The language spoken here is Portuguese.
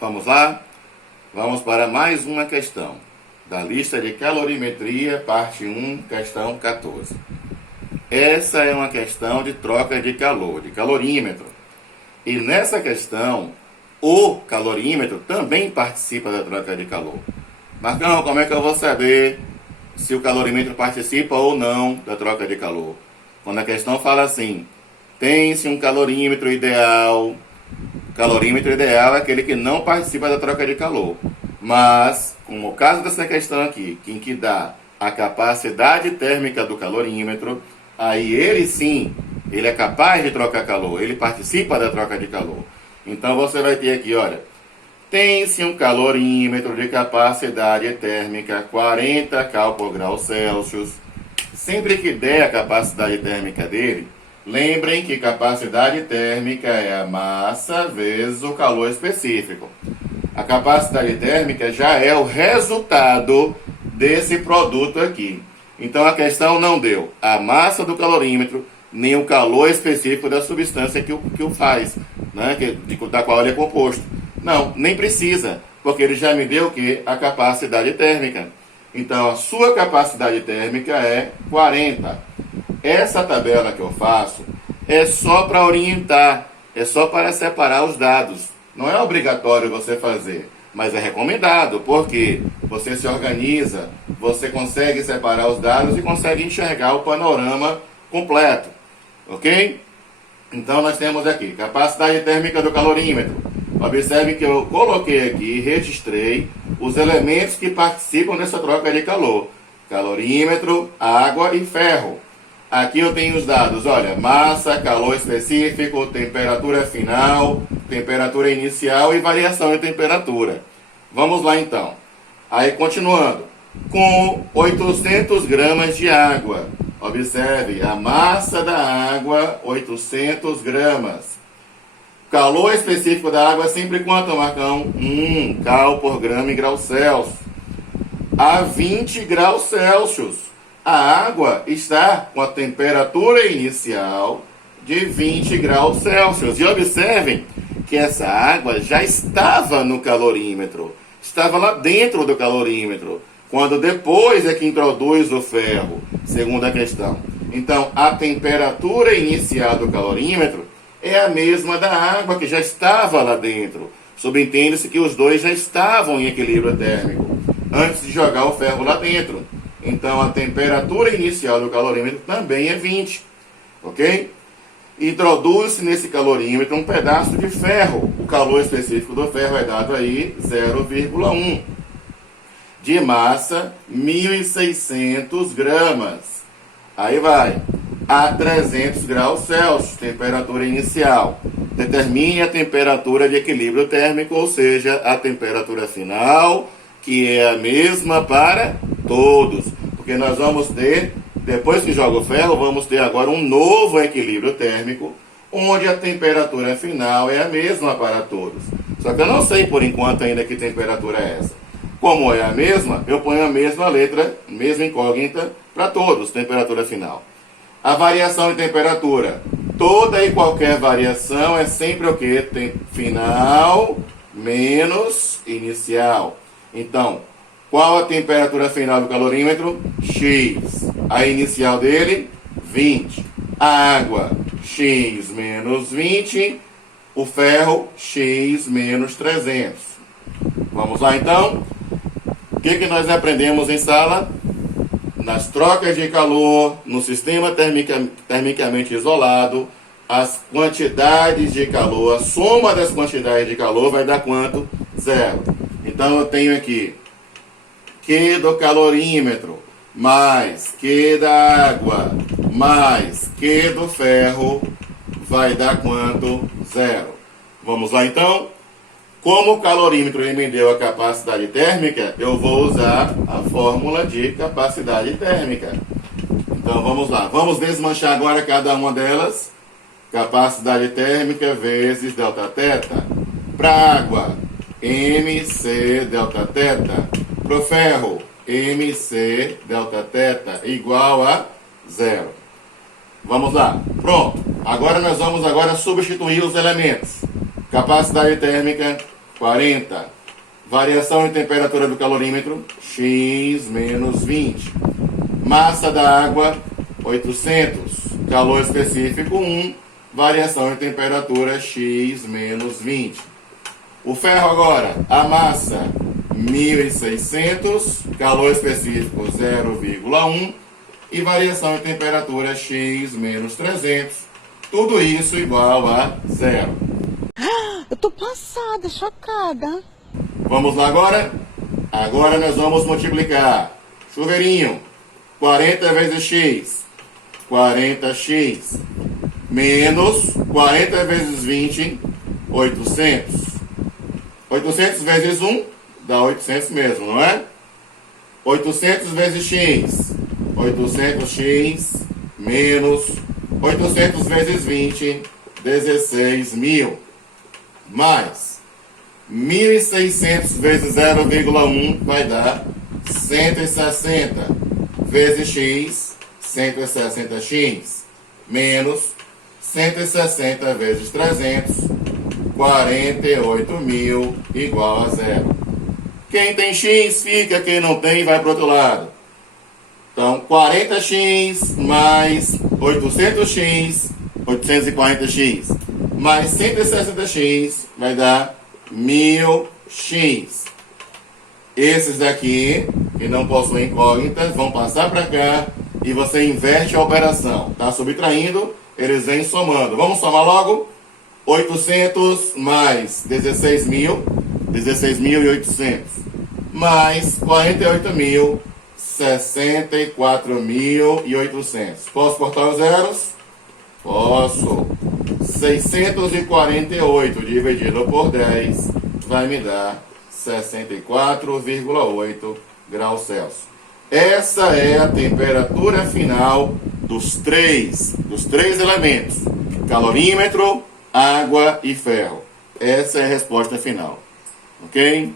Vamos lá? Vamos para mais uma questão da lista de calorimetria, parte 1, questão 14. Essa é uma questão de troca de calor, de calorímetro. E nessa questão, o calorímetro também participa da troca de calor. Marcão, como é que eu vou saber se o calorímetro participa ou não da troca de calor? Quando a questão fala assim, tem-se um calorímetro ideal. O calorímetro ideal é aquele que não participa da troca de calor. Mas, como o caso dessa questão aqui, em que dá a capacidade térmica do calorímetro, aí ele sim, ele é capaz de trocar calor, ele participa da troca de calor. Então você vai ter aqui, olha, tem-se um calorímetro de capacidade térmica 40 cal por grau Celsius. Sempre que der a capacidade térmica dele, lembrem que capacidade térmica é a massa vezes o calor específico. A capacidade térmica já é o resultado desse produto aqui. Então a questão não deu a massa do calorímetro, nem o calor específico da substância que o faz, né? Da qual ele é composto. Não, nem precisa, porque ele já me deu o quê? A capacidade térmica. Então a sua capacidade térmica é 40. Essa tabela que eu faço é só para orientar, é só para separar os dados. Não é obrigatório você fazer, mas é recomendado, porque você se organiza, você consegue separar os dados e consegue enxergar o panorama completo, ok? Então nós temos aqui, capacidade térmica do calorímetro. Observe que eu coloquei aqui, registrei os elementos que participam dessa troca de calor. Calorímetro, água e ferro. Aqui eu tenho os dados, olha, massa, calor específico, temperatura final, temperatura inicial e variação de temperatura. Vamos lá então. Aí continuando, com 800 gramas de água. Observe, a massa da água, 800 gramas. Calor específico da água é sempre quanto, Marcão? 1 cal por grama em graus Celsius. A 20 graus Celsius. A água está com a temperatura inicial de 20 graus Celsius. E observem que essa água já estava no calorímetro. Estava lá dentro do calorímetro. Quando depois é que introduz o ferro, segundo a questão. Então, a temperatura inicial do calorímetro é a mesma da água que já estava lá dentro. Subentende-se que os dois já estavam em equilíbrio térmico antes de jogar o ferro lá dentro. Então, a temperatura inicial do calorímetro também é 20, ok? Introduz-se nesse calorímetro um pedaço de ferro. O calor específico do ferro é dado aí 0,1. De massa, 1.600 gramas. Aí vai, a 300 graus Celsius, temperatura inicial. Determine a temperatura de equilíbrio térmico, ou seja, a temperatura final, que é a mesma para todos. Porque nós vamos ter, depois que joga o ferro, vamos ter agora um novo equilíbrio térmico, onde a temperatura final é a mesma para todos. Só que eu não sei por enquanto ainda que temperatura é essa. Como é a mesma, eu ponho a mesma letra, mesma incógnita, para todos, temperatura final. A variação de temperatura. Toda e qualquer variação é sempre o quê? Final menos inicial. Então, qual a temperatura final do calorímetro? X. A inicial dele? 20. A água? X menos 20. O ferro? X menos 300. Vamos lá então? O que nós aprendemos em sala? Nas trocas de calor, no sistema termicamente isolado, as quantidades de calor, a soma das quantidades de calor vai dar quanto? 0. Então eu tenho aqui Q do calorímetro, mais Q da água, mais Q do ferro, vai dar quanto? 0. Vamos lá então? Como o calorímetro me deu a capacidade térmica, eu vou usar a fórmula de capacidade térmica. Então vamos lá, vamos desmanchar agora cada uma delas. Capacidade térmica vezes delta-teta. Para a água, MC delta-teta. Para o ferro, MC delta-teta igual a 0. Vamos lá, pronto. Agora nós vamos substituir os elementos. Capacidade térmica 40. Variação em temperatura do calorímetro, X menos 20. Massa da água, 800. Calor específico, 1. Variação em temperatura, X menos 20. O ferro agora, a massa, 1.600. Calor específico, 0,1. E variação em temperatura, X menos 300. Tudo isso igual a 0. Eu tô passada, chocada. Vamos lá agora? Agora nós vamos multiplicar. Chuveirinho, 40 vezes x, 40x, menos 40 vezes 20, 800. 800 vezes 1 dá 800 mesmo, não é? 800 vezes x, 800x, menos 800 vezes 20, 16.000, mais 1.600 vezes 0,1 vai dar 160 vezes x, 160x, menos 160 vezes 300, 48.000 igual a 0. Quem tem x fica, quem não tem vai para o outro lado. Então, 40x mais 800x, 840x, mais 160x vai dar 1.000x. Esses daqui, que não possuem incógnitas, vão passar para cá e você inverte a operação. Está subtraindo, eles vêm somando. Vamos somar logo? 800 mais 16.000, 16.800, mais 48.000, 64.800. Posso cortar os zeros? Posso. 648 dividido por 10 vai me dar 64,8 graus Celsius. Essa é a temperatura final dos três elementos: calorímetro, água e ferro. Essa é a resposta final. Ok?